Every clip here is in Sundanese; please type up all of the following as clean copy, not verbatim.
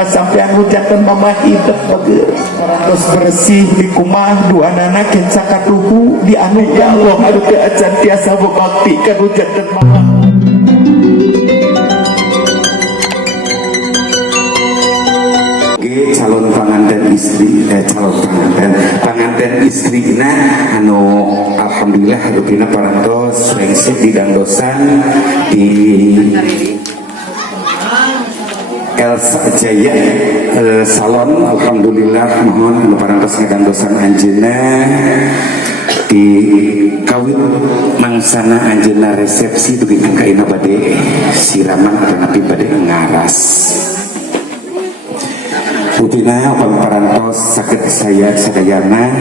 mah sampean hujakeun mama hidup bager terus bersih di kumah dua anak yang sakatuhu di anu ya Allah anu teu acan tiasa berbakti kan hujakeun mama. Calon pengantin istrina anu alhamdulillah hadupina parantos rengsek di dangdosan di Elsa Jaya salon alhamdulillah mohon anu parantos ngedangdosan anjeunna di kawin mangsana anjeunna resepsi dugi angkaina bade siraman napi bade ngaras Putina parantos sakit saya sadayana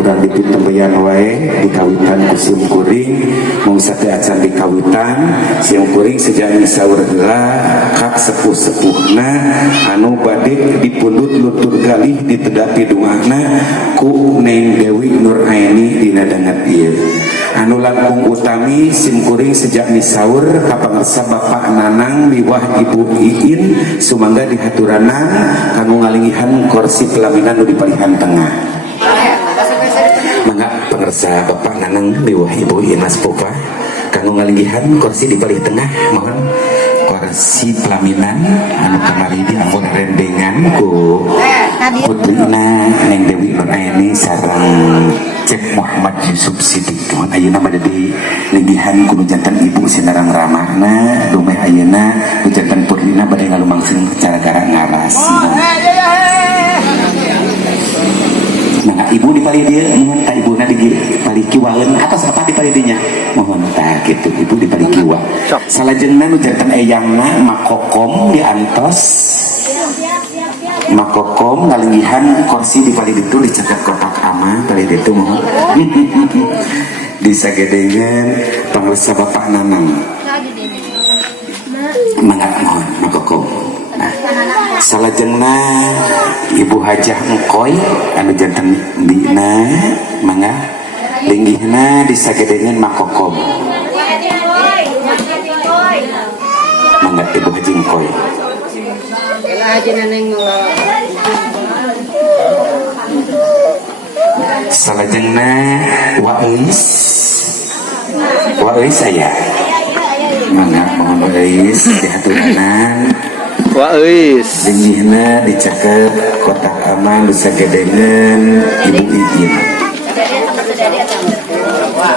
udah dipitembeyan wae dikawitan ku sim kuring mung sate acan dikawitan sim kuring sejak saur heula kak sepuh-sepuhna anu bade dipundut lutut galih ditedapi doana ku Neng Dewi Nur Aini dina dangat ieu anu langkung utami sim kuring sejak saur kapangarsa Bapak Nanang liwah Ibu Iin sumangga dihaturanang kanggo ngalingihan kursi pelaminan nu di palihan tengah. Mangga pangarsa Bapak Nanang liwah Ibu Iin Mas Pupa kanggo ngalingihan kursi di palih tengah mohon kursi pelaminan anu kamari diampun rendengan ku putrina Neng Dewi Nur Aini sareng Cek Muhammad Yusuf Siddiq mohon ayeuna bade di linggihan kudu jantan ibu sinarang ramahna dumeh ayeuna ku jantan purlina bade ngalumangsung cara-cara ngaras nah ibu di palih dieu mohon ka ibuna di palih kiwaeun atas apa di palih dinya mohon tah kitu ibu di palih kiwa salajengna nu jantan eyangna makokom diantos makokom ngalingihan kursi di palih ditu dicegat kotak ama palih ditu mohon disagedengan pangarsa Bapak Nanang mangga mohon makokom salajengna Ibu Hajah Engkoy anu janten dina mangga linggihna disagedengan makokom mangga Ibu Hajah Engkoy salajengna Wa'is aya mangga mohon Wa'is dihaturan Wa'is linggihna dicaket kotak aman disagedengan Ibu Iin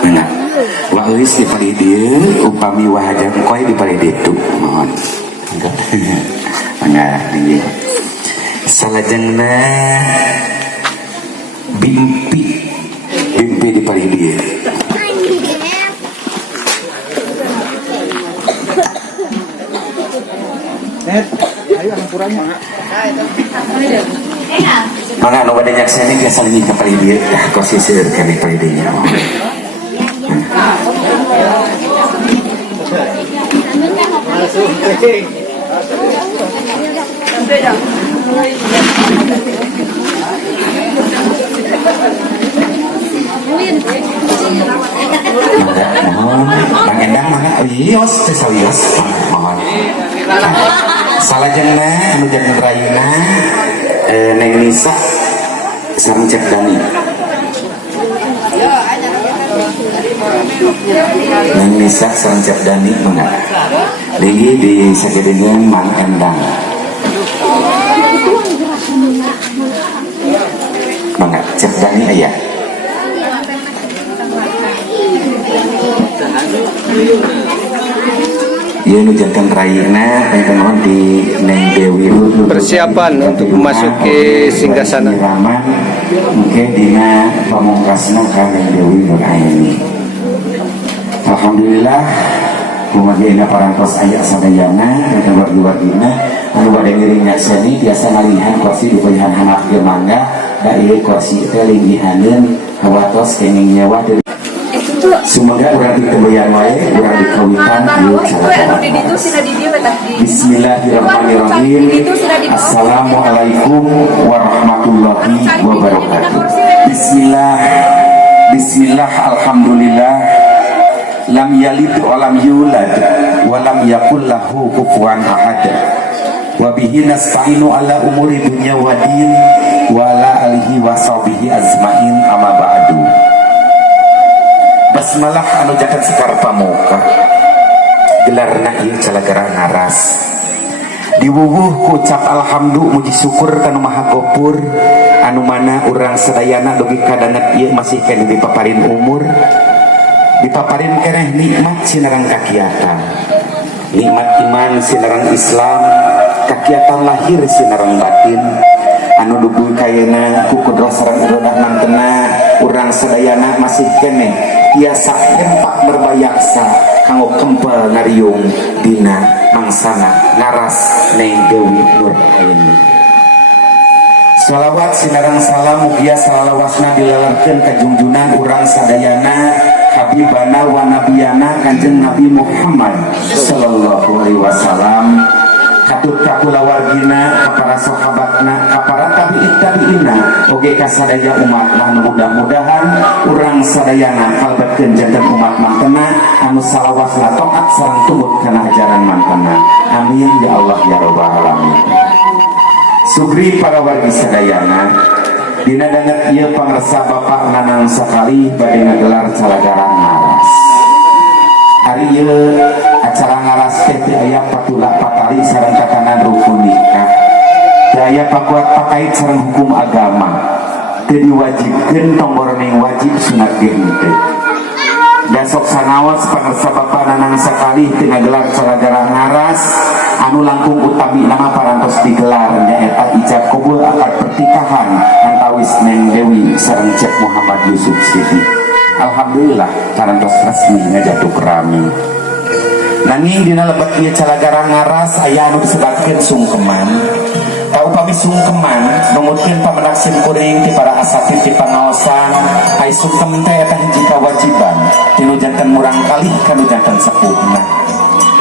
mangga Wa'is di palih dieu upami Wahajah Engkoy di palih ditu mohon mangga linggih salajengna Bimpi di palih dieu ayo ampuranya mangga anu bade nyakseni biasa linggih ka palih dieu tah kursi seueur ka di palih dieu mohon Bang Endang mangga wios teh sawios mohon salajengna anu janten rayuna Neng Nisa sareng Cek Dani Neng Nisa sareng Cek Dani mangga lagi disagedengan Mang Endang mangga Cek Dani aya ieu nu janten rayina teman-teman di Neng Dewi persiapan untuk memasuki singgasana mungkin dina pamungkasna ka Neng Dewi Nur Aini alhamdulillah kumaha parantos aya sadayana dan wargi-wargina anu bade ngiring nyakseni biasa ngalihan kursi di pilihan anak ge mangga da ieu kursi teh linggihaneun kawatos kenging nyawa semoga urang ditembeyan wae urang dikawitan ieu cara Bismillahirrahmanirrahim. Assalamualaikum warahmatullahi wabarakatuh. Bismillah alhamdulillah lam yalid wa lam yulad wa lam yakul lahu kufuwan ahad. wa bihi nasta'inu ala umuri dunya wa din wa ala alihi wa sahbihi azmain amma ba'du. Basmalah anu jaket sekar pamuka gelarna ieu calagara ngaras diwuwuh ku ucap alhamdulillah muji syukur kanu maha gopur anu mana urang sadayana dugi kadanget ieu masih kene dipaparin umur dipaparin keneh nikmat sinareng kakiatan, nikmat iman sinareng Islam, kakiatan lahir sinareng batin anu dugi kayena ku kudroh sareng irodah mantena urang sadayana masih keneh tiasa empak berbayaksa kanggo kempel ngariung dina mangsana ngaras Neng Dewi Nuraini. Shalawat sinareng salam mugia salalawasna dilelerkeun ka junjunan urang sadayana habibana wa nabiyana Kanjeng Nabi Muhammad sallallahu alaihi wasallam, katut ka kulawargina, ka para sahabatna, ka para tabi'in oge ka sadaya umat mah mudah-mudahan urang sadayana kalebetkeun janten umat mantena anu salawasna taat sareng tumbuk kana ajaran mantena. Amin ya Allah ya rabbal alamin. Sugri para wargi sadayana dina danget ieu pangresa Bapak Nanang sakali bade ngagelar calagara ngaras. Ari ieu acara ngaras teh teu aya patula patali sareng tatanan rukun nikah. Teu aya pakuat pakait sareng hukum agama. Teu diwajibkeun tonggorening wajib sunat ge henteu. Dasok sanaos pangresa Bapak Nanang sakali teu ngagelar calagara ngaras anu langkung utami nama parantos digelar nyaeta ijab kabul akad pertikahan antawis Neng Dewi sareng Cek Muhammad Yusuf Sidi. Alhamdulillah parantos resmi ngajatuh kerami. Nanging dina lebet ieu calagara ngaras aya anu disebatkeun sungkeman. Tau pami sungkeman numutkeun pamenak sim kuring ti para asatid ti pangaosan ai sungkem teh eta hiji kawajiban tinu janten murang kali kanu janten sepuhna.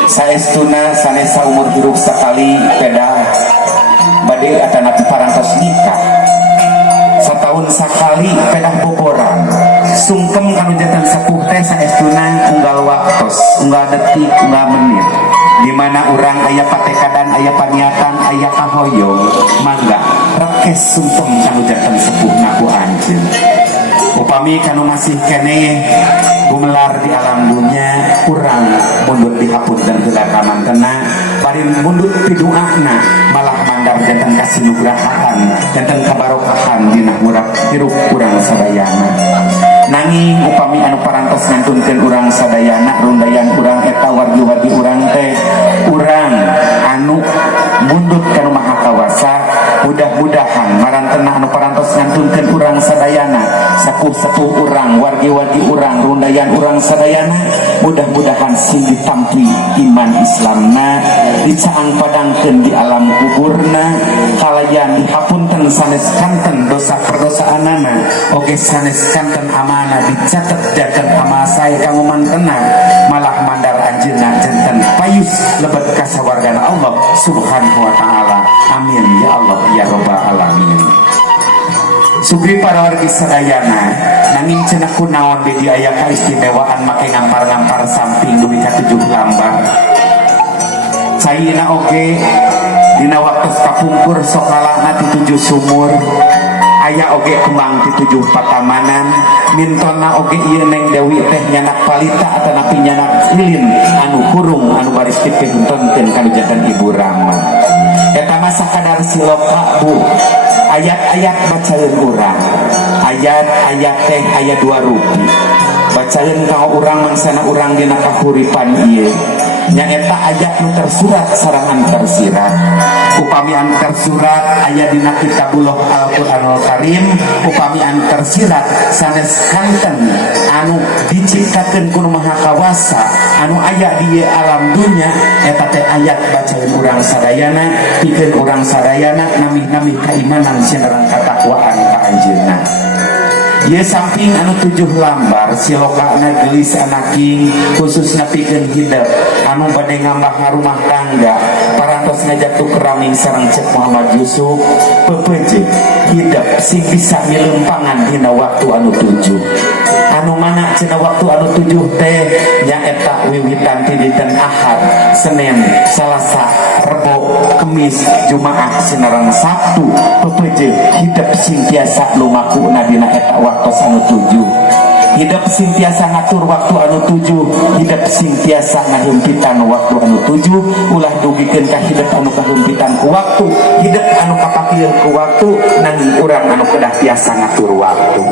Saestuna sanesa umur hirup sekali pedah bade atana parantos nikah satahun sakali pedah boboran sungkem kanu janten sepuh teh saestuna unggal waktos unggal detik unggal menit di mana urang aya patekadan aya paniatan aya kahoyong mangga rekes sungkem kanu janten sepuhna ku anjeun. Upami kanu masih kene gumelar di alam dunia kurang mundur dihapus dan heula ka mantena parin mundur pidoana malah mandar janten kasinugrahaan janten kabarokahan dina murah hirup urang sadayana. Nanging upami anu parantos ngantunkeun urang sadayana rundayan urang eta wargi-wargi urang teh urang anu mundut kanu maha kawasa mudah-mudahan marantena anu parantos ngantunkeun urang sadayana sepuh-sepuh urang wargi-wargi urang rundayan urang sadayana mudah-mudahan sing ditampi iman Islamna dicaang padangkeun di alam kuburna kalayan dihapunten sanes kanten dosa perdosaanana oge sanes kanten amanah dicatet janten amal sae kanggo mantena malah mandar anjeunna janten payus lebet ka sawargana Allah subhanahu wa taala. Amin ya Allah ya rabbal alamin. Sugri para wargi sadayana nanging cenah kunaon di aya kaistimewaan make ngampar-ngampar samping duwi ka 7 lambar. Caina oge dina waktos kapungkur sok ngalahna ti 7 sumur. Aya oge kembang ti 7 patamanan mintonna oge ieu Neng Dewi teh nyanak palita atanapi nyanak lilin anu kurung anu baris dipintonkeun kana janten Ibu Rama. Eta mah sakadar siloka Bu. Ayat-ayat bacaeun urang. Ayat-ayat teh aya 2 rupi. Bacaeun ka urang mangsana urang dina kahuripan ieu. Nyaeta ayat nu tersurat sareng anu tersirat. Upami anu tersurat aya dina kitabullah Al-Qur'anul Karim, upami anu tersirat sanes kanten anu diciptakeun ku Maha Kawasa anu aya di alam dunya eta teh ayat bacaeun urang sadayana pikeun urang sadayana namih-namih kaimanan sinareng katakwaan ka anjeunna. Ieu samping anu 7 lambar silokana gelis anaking khususna pikeun hidup anu bade ngambah rumah tangga parantos ngajatuh keraming sareng Cek Muhammad Yusuf pepeje hidup sing bisa milumpangan dina waktu anu 7 anu mana cenah waktu anu 7 teh nyaeta wiwitan ti dinten Ahad, Senin, Selasa, Rebo, Kemis, Jumaah, Sinareng Sabtu pepeje hidup sintiasa lumaku nadina eta waktu anu 7. Hidup sintiasa ngatur waktu anu 7, hidup sintiasa ngahimpitan waktu anu 7, ulah dugikeun ka hidup anu kahimpitan ku waktu, hidup anu kapakieun ku waktu, nanging urang anu kedah tiasa ngatur waktu.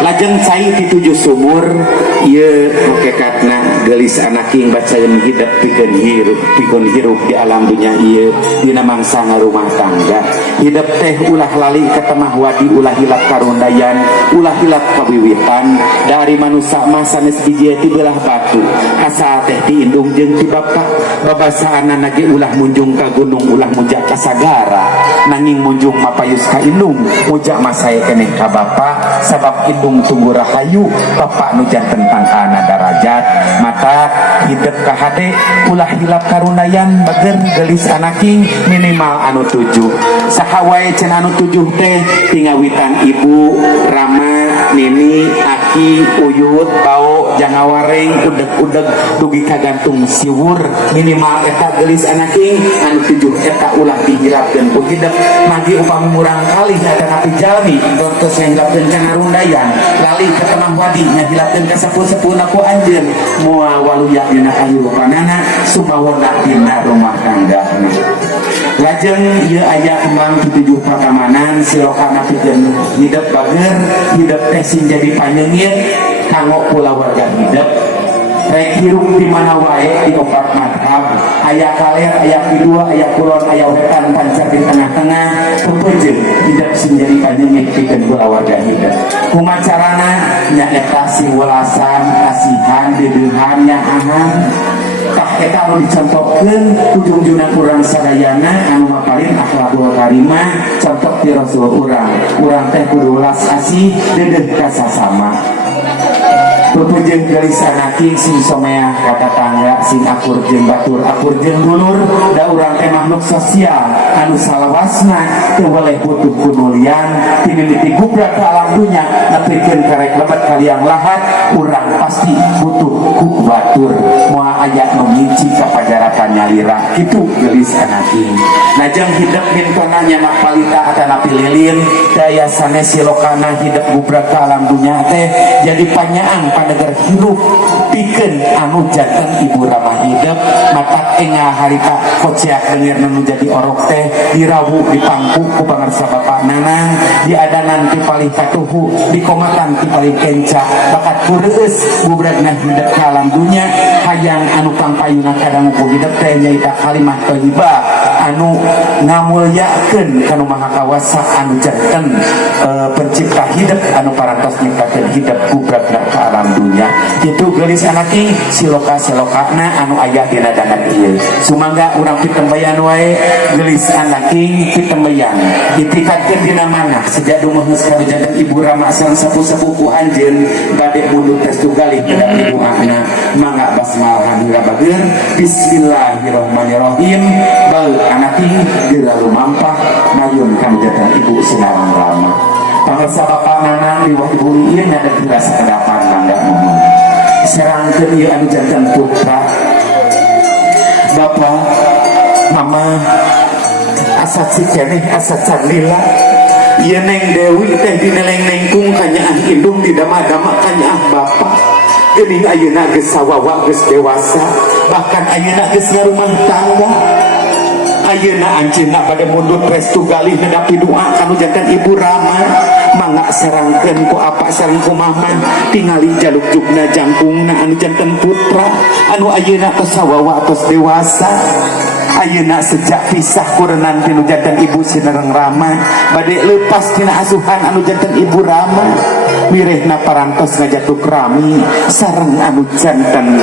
Lajeng cai di 7 sumur ieu hakikatna geulis anaking bacaeun hidup pikeun hirup di alam dunya ieu dina mangsa rumah tangga. Hidup teh ulah lali ka temah wadi, ulah hilap karundayan, ulah hilap kawiwitan. Dari manusia mah sanes biji ti belah batu, asa teh diindung jeung ti bapa. Babasaanna ge ulah munjung ka gunung, ulah muja ka sagara, nanging munjung mapayus ka indung, muja masae keneh ka bapa sabab indung tunggu rahayu bapak nu janten pangkana darajat. Mata hidup ka hade ulah hilap karunayan bager gelis anaking minimal anu 7. Saha wae cenah anu 7 teh tingawitan ibu, rama, nini, aki, uyut, bau, jangawareng, udeg-udeg dugi kagantung siwur, minimal eta gelis anaking anu 7 eta ulah dihilapkeun ku hidup. Magi upami murang kali eta napi jalmi tos ngilapkeun kana rundayan lali ke temah wadi ngahilapkeun ka sepuh-sepuhna ku anjeun moal waluya dina kahirupanana sumawona dina rumah tanggana. Lajeng ieu aya kembang 7 patamanan silokana pikeun hidup bager, hidup teh sing jadi panyeungit kanggo kulawarga hidup. Rek hirup di mana wae di 4 madhab, aya kaler, aya kidul, aya kulon, aya wetan pancar di tengah-tengah, pepejeun hidup sing jadi panyeungit pikeun kulawarga hidup. Kumaha carana nyaeta siwelasan, kasihan, dedeuhan, nyahaan. Tah eta anu dicontohkeun ujung-ujungna urang sadayana anu maparin akhlakul karimah, contoh ti Rasul urang teh kudu welas asih deudeuh ka sasama. Pepejeun gelis anaking sing someah ka tetangga, sing akur jeung batur, akur jeung dulur, da urang teh makhluk sosial anu salawasna teu boleh butuh kunulian ti mimiti gubrak ka alam dunya nepikeun karek lebat kaliang lahat urang pasti butuh ku batur moal aya nu ngiji ka pajarakan nyalira kitu gelis anaking. Lajeng hidup hintona nyanak palita atana pililin daya sanes silokana hidup gubrak ka alam dunya teh jadi panyaang panegar hirup pikeun anu janten ibu ramah hidup. Mata engah harita kociak denger nu jadi orok teh dirawu dipangku ku pangarsa bapak nanang, diadanan ti palih katuhu, dikomatan ti palih kenca, bakat kureus bubragna hidup ka alam dunya hayang anu pangpayuna kadang ku hidup teh nyaita kalimat thayyibah anu ngamulyakeun kana Maha Kawasa anu janten pencipta hidup anu parantos nyiptakeun hidup bubragna ka alam dunya. Kitu geulis anaki siloka-silokana anu aya dina dangan ieu. Sumangga urang pitembayan wae geulis anaki pitembayan ditikatkeun dina manah sejak dumeheus ka janten ibu rama sareng sapu-sapu ku anjeun bade mundur tes tugalih kada ibu ahna mangga basmalah hira bageun bismillahirrahmanirrahim bal anaki geura lumampah mayun ka janten ibu sinareng rama. Pangarsa bapak nanang di ibu ieu ngadeg dirasa kedapan mangga mohon serangkeun ieu anu janten putra bapak mama asa cikeneh asa carlila ieu neng Dewi teh dineleng nengkung kanyaah indung di dama-dama kanyaah bapak geuning ayeuna geus sawawa geus dewasa bahkan ayeuna geus rumah tangga. Ayeuna anjeunna bade mundur restu galih nedapi doa kanu janten ibu rama mangga serangkeun ku apa sareng ku mama tingali jaluk jugna jangkungna anu janten putra anu ayeuna kasawawa tos dewasa. Ayeuna sejak pisah kurenan tinu janten ibu sinareng rama bade leupas tina asuhan anu janten ibu rama mirehna parantos ngajatuk rami sareng anu janten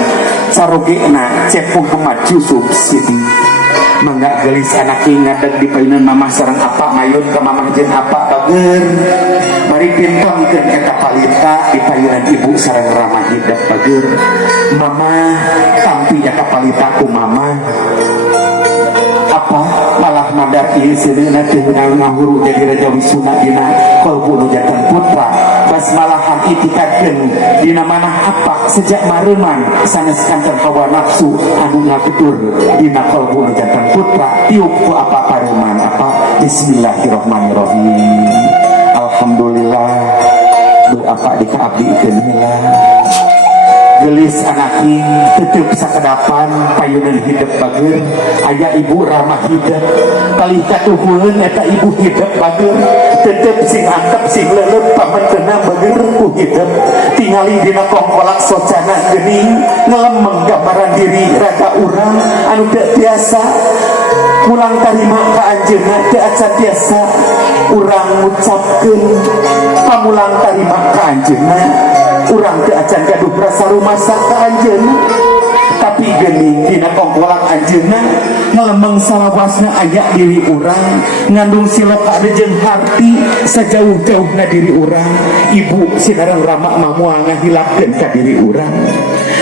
sarogena cepung kemaju subsidi. Mangga gelis anak ngadeg di paineun mamah sareng apa mayun ke mamah jeung apa bager mari pintongkeun eta palita di paineun ibu sareng rama hidup bager mama tampi eta palita ku mama apa malah madar ieu seuneu teh ngahuru jadi raja wisuna dina qalbu nu janten putra basmalahan itikadkeun dina manah apa sejak mareuman sanes kanten hawa nafsu anu ngabetur dina qalbu nu janten putra tiup ku apa paruman apa bismillahirrahmanirrahim alhamdulillah berapa di kaabdi ikeun heula gelis anaki tetep sakedapan payunan hidup bager aya ibu ramah hidup kali katuhun eta ibu hidup bager tetep sing antep sing leuleut pamenteuna bager ku hidup tingali dina kongkolak socana geuning ngelemeng gambaran diri raga urang anu teu biasa pulang tarima ka anjeunna teu acan biasa urang ngucapkeun pamulang tarima ka anjeunna urang teu acan gaduh rasa rumasak ka anjeunna tapi geuning dina kongkolak anjeunna ngelemeng salawasna aya diri urang ngandung siloka jeung harti sajauh-jauhna diri urang ibu sinareng rama moal ngahilapkeun ka diri urang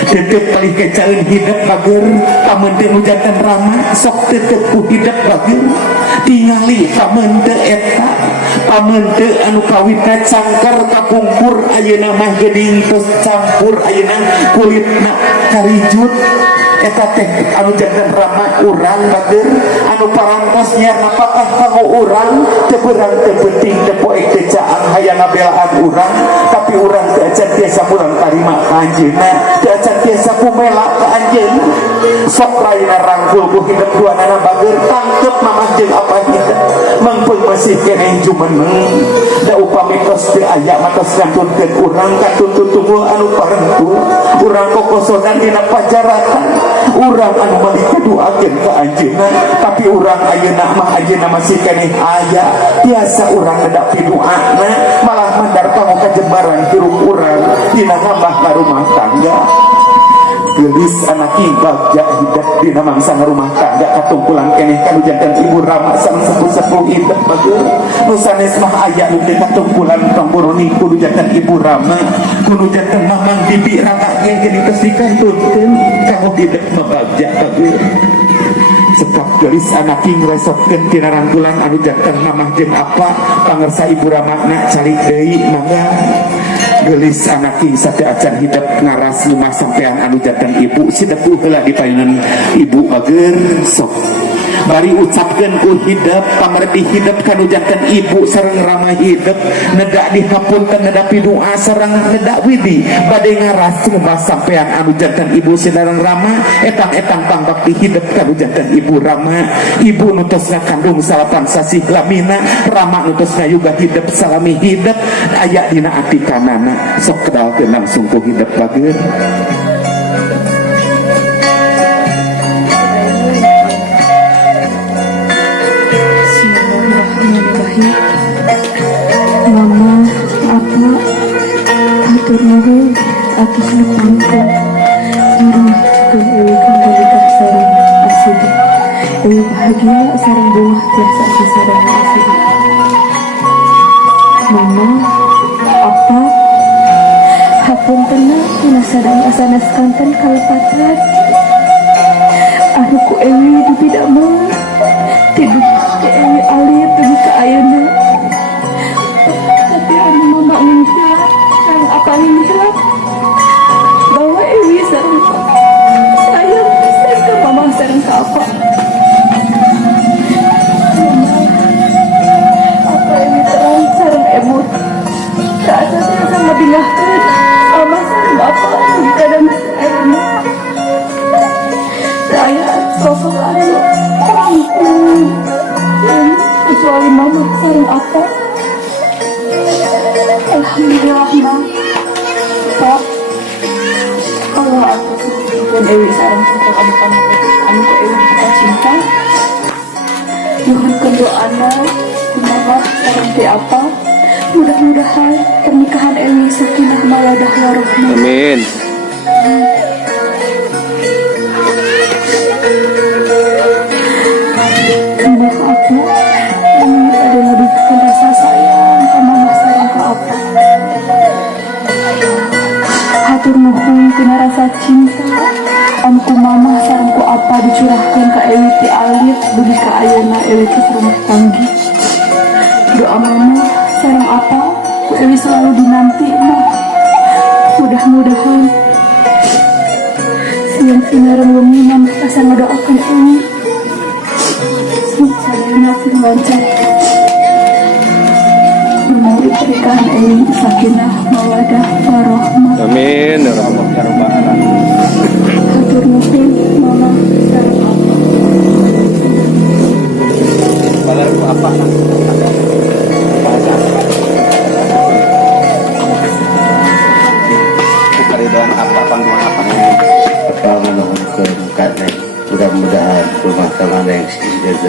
tetep palih kecaeun hidup bager pamun teu nu janten rama sok tetep ku hidup bager tingali pamun teu eta pamun teu anu kawitna cangkar kapungkur ayeuna mah geuning tos campur ayeuna kulitna karijut eta teh anu janten rama urang bager anu parantos nyer napakah kanggo urang teu beurang teu penting teu poek teu caang hayang ngabelaan urang tapi urang teu acan tiasa pulang tarima ka anjeunna teu acan tiasa kumela ka anjeunna sok raina rangkul ku hidup duanana bager tangkep mamah jeung apa hidup mangpeung masih keneh jumeneng da upami tos teu aya matos kantunkeun urang katuntun tunggul anu parentu urang kokosonan dina pajaratan urang anu balik kaduakeun ka anjeunna tapi urang ayeuna mah ajeuna masih keneh aya biasa urang nedapi doana malah mandar kanggo kajembaran hirup urang dina ngambah ka rumah tangga gelis anak bagja hidup dina mangsa rumah tangga katungkulan keneh kanu janten ibu rama sang sepuh-sepuh hidup bager nu sanes mah aya nu teh katungkulan pangboroni kudu janten ibu rama kudu janten mamang bibi raka ge geuning tos dikantutkeun kanggo hidup mah bagja bager sebab gelis anak ngresepkeun tina rangkulan anu janten mamah jeung apa pangersa ibu ramakna calik deui mangga gelis anak sateu acan hidup ngaras rumah sampean anu janten ibu sidepu heula di payungan ibu bager sok bari ucapkeun ku hidup pamerti hidup kanu janten ibu sareng rama hidup neda dihapunkeun nedapi doa sareng neda widi bade ngaras rumah sampean anu janten ibu sinareng rama etang-etang pangbakti hidup kanu janten ibu rama ibu nutus ngakandung salapan sasih lamina rama nutus ngayuga hidup salami hidup aya dina ati kanana sok kedalkeun langsung ku hidup bager Mama, apa atur nuhun atas nepangkeun sareng ewi kembali ka sareng asidi ewi bahagia sareng bunga tiasa asa sareng asidi Mama, apa hapuntenna tina sareng asanes kanten kalepatan anu ku ewi tidak mau tidur ke ewi alir pergi ke ayeuna tapi anu mama nginjak sareng apa nginjak bahwa ewi sareng sayang pisan ke mama sareng ka apa apa ewi terang sareng emut tak asa ngadingahkeun mama sareng apa di kadang ayeuna saya sosok anu kecuali mama sareng apa alhamdulillah ma Pak Allah atas dan ewi sareng sosok anak-anak anu ku ewi kita cinta nuhunkeun doana mama sareng teh apa mudah-mudahan pernikahan ewi sakinah mawadah warahmah amin hatur nuhun tina rasa cinta anu ku mama sareng ku apa dicurahkeun ka ewi ti alit dugi ka ayeuna Ewi teh rumah tanggi. Doa mama sareng apa ku Ewi selalu dinanti mah. Mudah-mudahan siang sinareng wengi mama asa ngadoakeun Ewi. Sadayana sing lancar. Menawi pernikahan Ewi sakinah mawadah warahmah. Amin ya rabbal alamin. Hatur nuhun mama sareng apa. Keridhaan apa panggilan apa? Menuhunkeun kana mudah-mudahan rumah tangga yang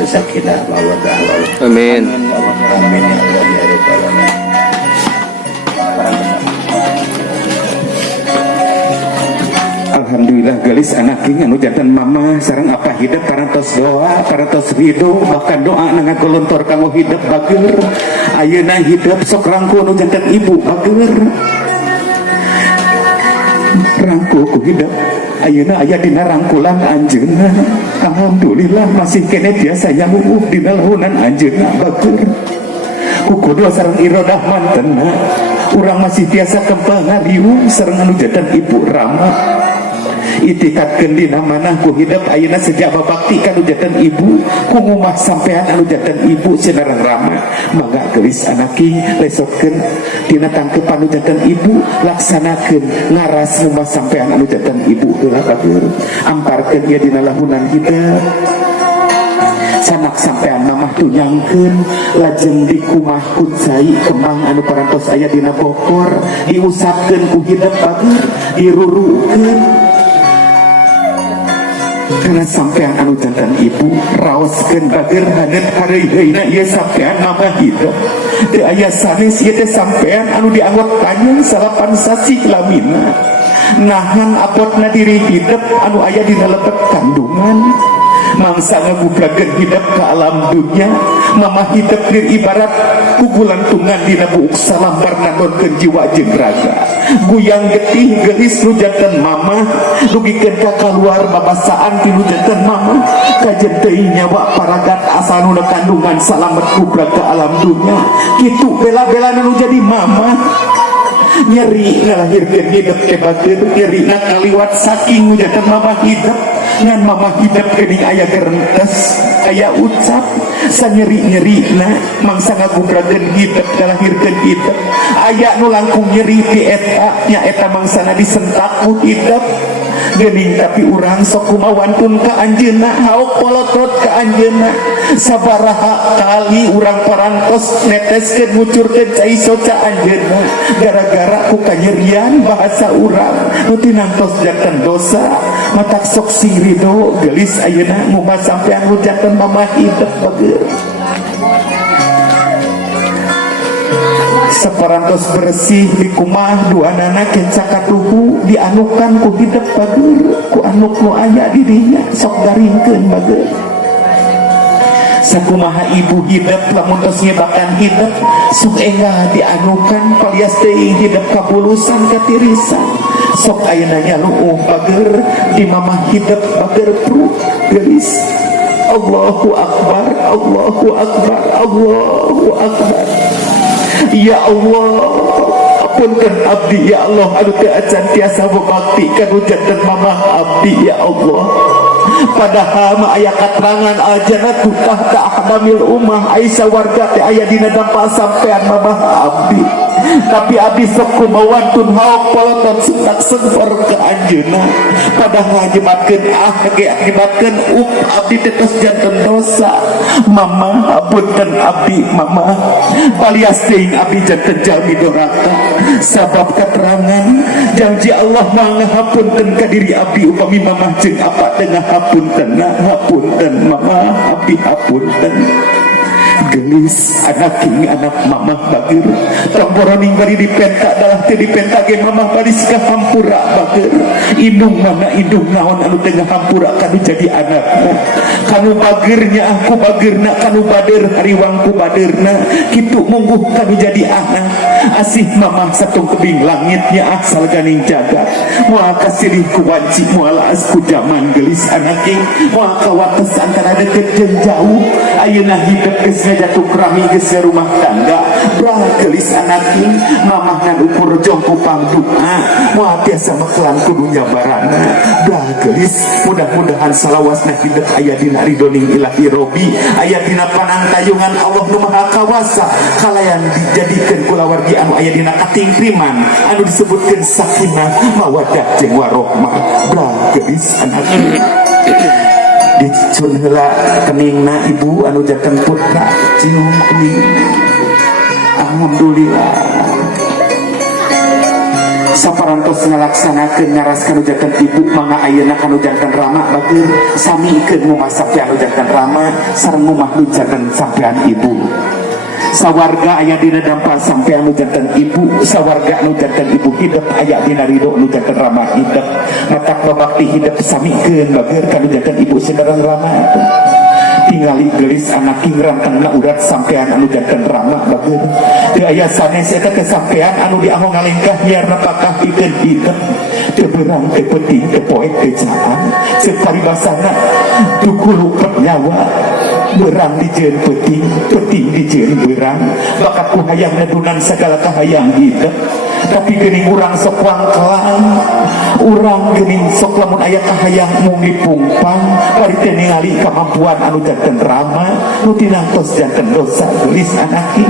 sakinah mawaddah warahmah. Amin. Amin ya Allah ya rabbal alamin. Alhamdulillah gelis anak anu jantan mama sareng apa hidup parantos doa parantos ridho bahkan doa nangakuluntor kanggo hidup bager ayeuna hidup sok rangku anu jantan ibu bager rangku ku hidup ayeuna aya dina rangkulan anjeunna. Alhamdulillah masih kene tiasa nyamuh dina lahunan anjeunna bager kukudu sareng irodah mantenna urang masih tiasa kempangariung sareng anu jantan ibu Rama itikatkeun dina manah ku hidup ayeuna sejak babakti ka anu jantan ibu ku ngumah sampean anu jantan ibu sinareng Rama mangga geulis anaki lesotkeun dina tangkeupan anu jantan ibu laksanakeun ngaras ngumah sampean anu jantan ibu heula batur amparkeun ieu dina lahunan hidup sanak sampean mamah tunyangkeun lajeng dikumah kucai kembang anu parantos aya dina bokor diusapkeun ku hidup batur dirurukeun karena sampean anu jantan ibu raoskeun bager haneut hareuy-heuina ieu sampean mama hidup teu aya sanes ieu teh sampean anu dianggap panjang salapan sasi lamina nahan apotna diri hidup anu aya dina lebet kandungan mangsa ngagubrakeun hidup ke alam dunia mama hidup dir ibarat kugulantungan dina buuk salambar nandonkeun jiwa jeung raga guyang getih geulis nu janten mama dugikeun ka kaluar babasaan ti nu janten mama kajen teuing nyawa paragat asal nu kandungan salamet gubrak ke alam dunia kitu bela-bela nu jadi mama nyeri ngalahirkeun hidup ke batur nyeri kaliwat saking nu janten mama hidup ngan mama hidup geuning aya gerentes aya ucap sanyeri-nyeri na mangsa ngagubrakeun hidup ngalahirkeun hidup aya nu langkung nyeri ti eta nya eta mangsana disentak ku hidup geuning tapi urang sok kumawantun ka anjeunna haok polotot ka anjeunna sabaraha kali urang parantos neteskeun ngucurkeun cai soca anjeunna gara-gara ku kanyerian bahasa urang nu tinangtos janten dosa matak sok sing ridho geulis ayeuna ngumah sampean nu janten mama hidup bager separantos bersih di kumah dua nana kencaka tuhu dianukan ku hidup bager ku anuk nu aya di dinya sok garingkeun bager sakumaha ibu hidup lamun tos nyebakan hidup sok enggah dianukan palias teuing hidup kabulusan katirisan sok ayeuna nyaluuh bager di mama hidup bager pru geulis Allahu akbar Allahu akbar Allahu akbar ya Allah punten abdi ya Allah anu teu acan tiasa babakti kanu janten mama abdi ya Allah padahal mah aya katerangan aljannatu tahta aqdamil ummah Aisyah warga teh aya dina dampal sampean mama abdi tapi abdi sok kumawantun haok poloton sentak sengfor ke anjeunna padahal nyebatkeun nyebatkeun abdi teh tos janten dosa mama punten abdi mama palias teuing abdi janten jalmi doraka sabab keterangan janji Allah mah ngahapunten ka diri abdi upami mamah jeung apa teu ngahapunten hapunten mama abdi hapunten gelis anak king anak mamah bager tamboroning bari dipenta dalah teu dipenta ge mamah bari sika hampura bager indung mana indung naon anu teu hampura kanu jadi anakna kanu bagernya aku bagerna kanu bader hariwangku baderna kitu mungguh kanu jadi anak asih mamah satu kebing langitnya asal ganing jaga moal kasilih ku wanci moal asku zaman gelis anaking moal kawates antara deket jeung jauh ayeuna hidup geus ngajatuh rami geus rumah tangga brah gelis anaking mamah ngan ukur jong kupang doa moal tiasa meklan kudu nyabarana brah gelis mudah-mudahan salawasna hidup aya dina ridoning ilahi robi aya dina panangtayungan Allah nu maha kawasa kalayan dijadikeun kulawargi anu aya dina katingkriman anu disebutkeun sakinah mawaddah jeung warohmah brah geus anak dicun heula keningna ibu anu janten putra cium kuing alhamdulillah saparantos ngalaksanakeun ngaras kanu janten ibu mangga ayeuna kanu janten rama bageun samikeun mumasak anu janten rama sareng mumah nu janten sampean ibu sawarga aya dina dampal sampean nu janten ibu sawarga nu janten ibu hidup aya dina ridho nu janten rama hidup matak babakti hidup samikeun bageur kanu janten ibu saudara rama tingali gelis anak rantangna urat sampean anu janten rama bageur teu aya sanes eta kesampean anu dianggo ngalengkah hiarna pakah pikeun hidup teu beurang teu penting teu poek teu caan ceuk paribasana tukulu nyawa berang dijieun penting penting dijieun berang bakat ku hayang nedunan segala kahayang hidup tapi geuning urang sok wangkelan urang geuning sok lamun aya kahayang mung dipungpang bari teu ningali kamampuan anu janten rama nu tinangtos janten dosa gelis anaki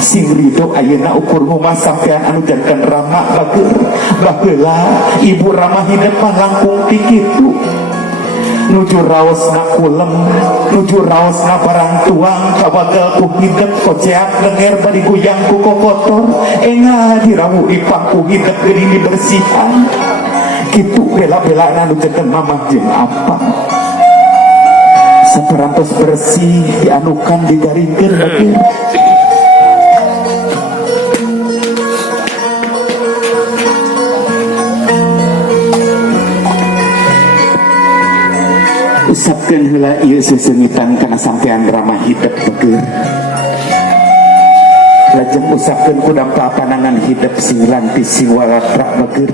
sing ridho ayeuna ukur mumah sampean anu janten rama bageur baheula ibu rama hidup mah langkung ti kitu nuju raosna kulem nuju raosna barang tuang kawagal ku hidup koceak lenger bari guyang ku kokotor engah dirawu ipang ku hidup geuning dibersihan kitu bela-belana nu janten mamah jeung apa saperantos bersih dianukan digaringkeun bageur usapkeun heula ieu sesengitan kana sampean rama hidup bageur lajeng usapkeun ku dampa panangan hidup sing lantis sing walatra bageur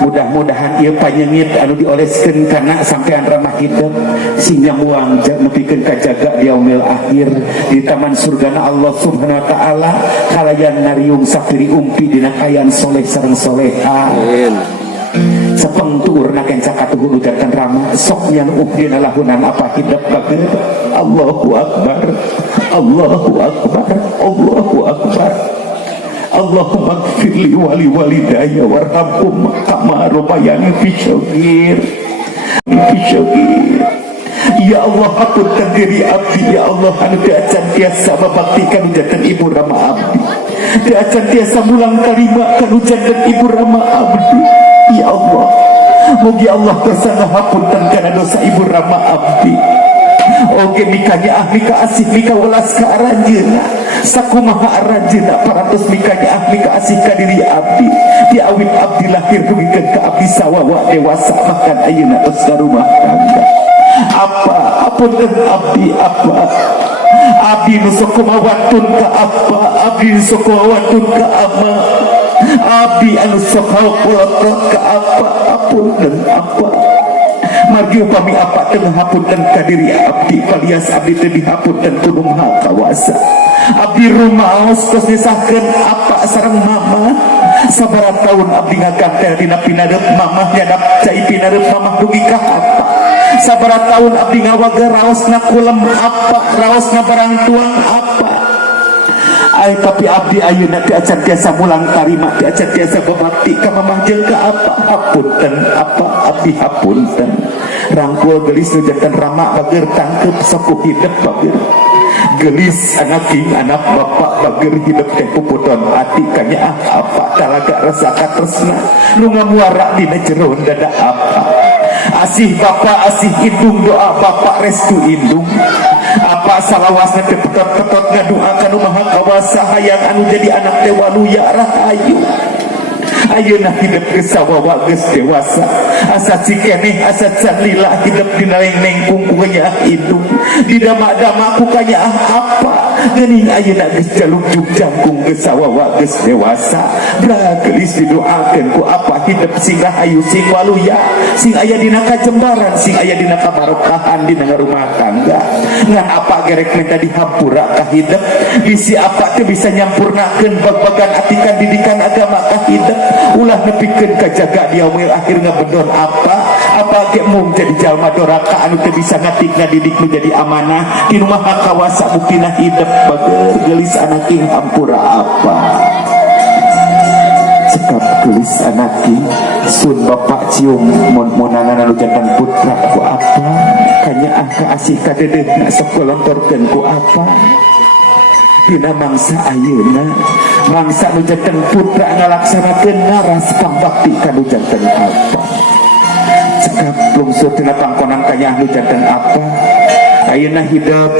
mudah-mudahan ieu panyengit anu dioleskeun kana sampean rama hidup sing nyamuang nepikeun ka jaga di yaumil akhir di taman surgana Allah Subhanahu wa taala kalayan nariung sapiri umpi dina kayan soleh sareng soleha amin sepeng tuurna kenca katuhun ujarkan rama sok nyan updina lahunan apa hidup bageur Allahu Akbar Allahu Akbar Allahu Akbar Allahumma gfirli wali walidayya warhamhum kama rabbayani fi syagir ya Allah hapunten diri abdi ya Allah anu teu acan tiasa babaktikan janten ibu rama abdi teu acan tiasa mulang kalima kanu janten ibu rama abdi ya Allah mugi Allah kersana hapunten kana dosa ibu rama abdi oge mikanya mika asih mika welas ka aranjeuna sakumaha aranjeuna parantos mikanya mika asih ka diri abdi ti awit abdi lahir dugikeun ka abdi sawawa dewasa makan ayeuna tos rumah tangga apa apunten abdi apa abdi nu sok kumawatun ka apa abdi nu sok kumawatun ka ama abdi anu sok haulot ka apa apunten apa margi upami apa teu hapunten ka diri abdi palias abdi teu dihapunten ku Maha Kawasa abdi rumaos tos nyesahkeun apa sareng mama sabaraha taun abdi ngagantel dina pinadeup mamah nyadap cai pinadeup mamah dugi ka apa sabaraha taun abdi ngawaga raosna kulem apa raosna barang tuang apa ay tapi abdi ayeuna teu acan tiasa mulang tarima teu acan tiasa babakti ka mamah jeung ka apa hapunten apa abdi hapunten rangkul gelis nu janten rama bageur tangkep sok hidup bageur gelis anak king anak bapak bageur hidup teh puputon ati kanya apa talaga rasa katresna nu ngamuara dina jero dada apa asih bapak asih indung doa bapak restu indung apa salawasna teh petot-petot ngadoakan Maha Kawasa hayang anu jadi anak teh waluya rahayu ayeuna hidup geus sawawa geus dewasa asa cikeneh asa can lila hidup dina nengkung ku nya indung di dama-dama ku kanya apa geuning ayeuna geus jaluk-juk jangkung geus sawawa geus dewasa bra geulis didoakeun ku apa hidup sing rahayu sing waluya sing aya dina kajembaran sing aya dina kabarokahan dina rumah tangga ngan apa gerek minta dihampura ka hidup bisi apa teh bisa nyampurnakeun bag-bagan atikan didikan agama ka hidup ulah nepikeun ka jaga di yaumil akhir ngabedon apa ge mung jadi jalma doraka anu teu bisa ngatik ngadidik menjadi amanah di rumah kawasa buktina hidup bager geulis anaking hampura apa cekap gelis anaki sun bapak cium monangan anu jantan putra ku apa kanya keasih kadedehna sekolongtorkeun ku apa dina mangsa ayeuna mangsa anu jantan putra ngalaksanakeun ngaras pambakti kanu jantan apa cekap lungsur tina pangkonan kanya anu jantan apa ayeuna hidup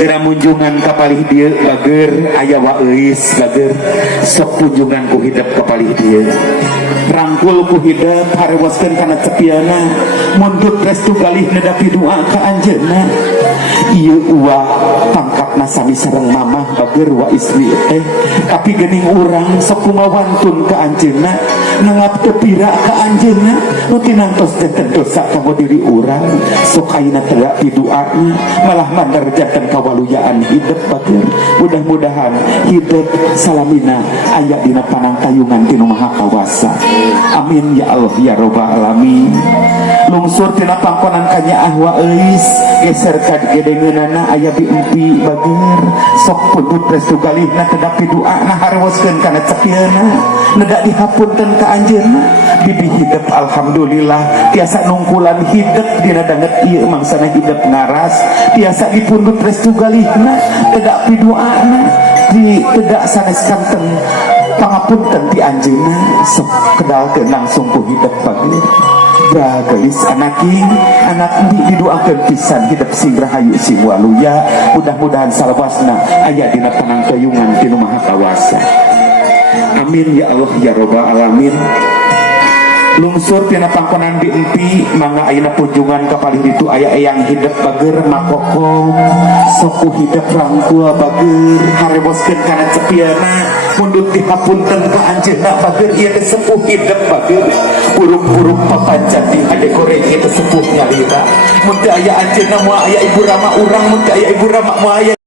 dina munjungan kapalih dieu bager aya waeus bager sok kunjungan ku hidup kapalih dieu rangkul ku hidup harewaskeun kana cepiana mundut restu galih nedapi doa ka anjeunna ieu uwa pangkatna sami sareng mamah bager wa istri teh tapi geuning urang sok kumawantun ka anjeunna nangap teu pira ka anjeunna nu tinantos janten dosa kanggo diri urang sok ayeuna teu pidoana malah mandar janten kawaluyaan hidup bager mudah-mudahan hidup salamina aya dina panangtayungan ti nu maha kawasa amin ya Allah ya robbal alamin lungsur tina pangkonan kanyaah waeus geser ka gedengeunana aya bi empi bager sok pundut restu galihna tedapi doana harewaskeun kana cepieuna neda dihapunten ka anjeunna bibi hidup alhamdulillah tiasa nungkulan hidup dina danget ieu mangsana hidup ngaras tiasa dipundut restu galihna tedapi doana di tedak sanes kanten pangapunten ti anjeunna sok kedalkeun langsung ku hidup bager bra geulis anaking anak endi didoakeun pisan hidup sing rahayu sing waluya mudah-mudahan salawasna aya dina panangtayungan ti nu maha kawasa amin ya Allah ya robbal alamin lungsur tina pangkonan di empi mangga ayeuna kunjungan kapalih ditu aya eyang hidup bager makokom sok hidup rangkul bager harewoskeun kana cepiana mundut dihapunten ka anjeunna bager ieu teh sepuh hidup bager urung-urung papancan di hade goreng ieu teh sepuh nyalira mun teu aya anjeunna moal aya ibu rama urang mun teu aya ibu rama moal aya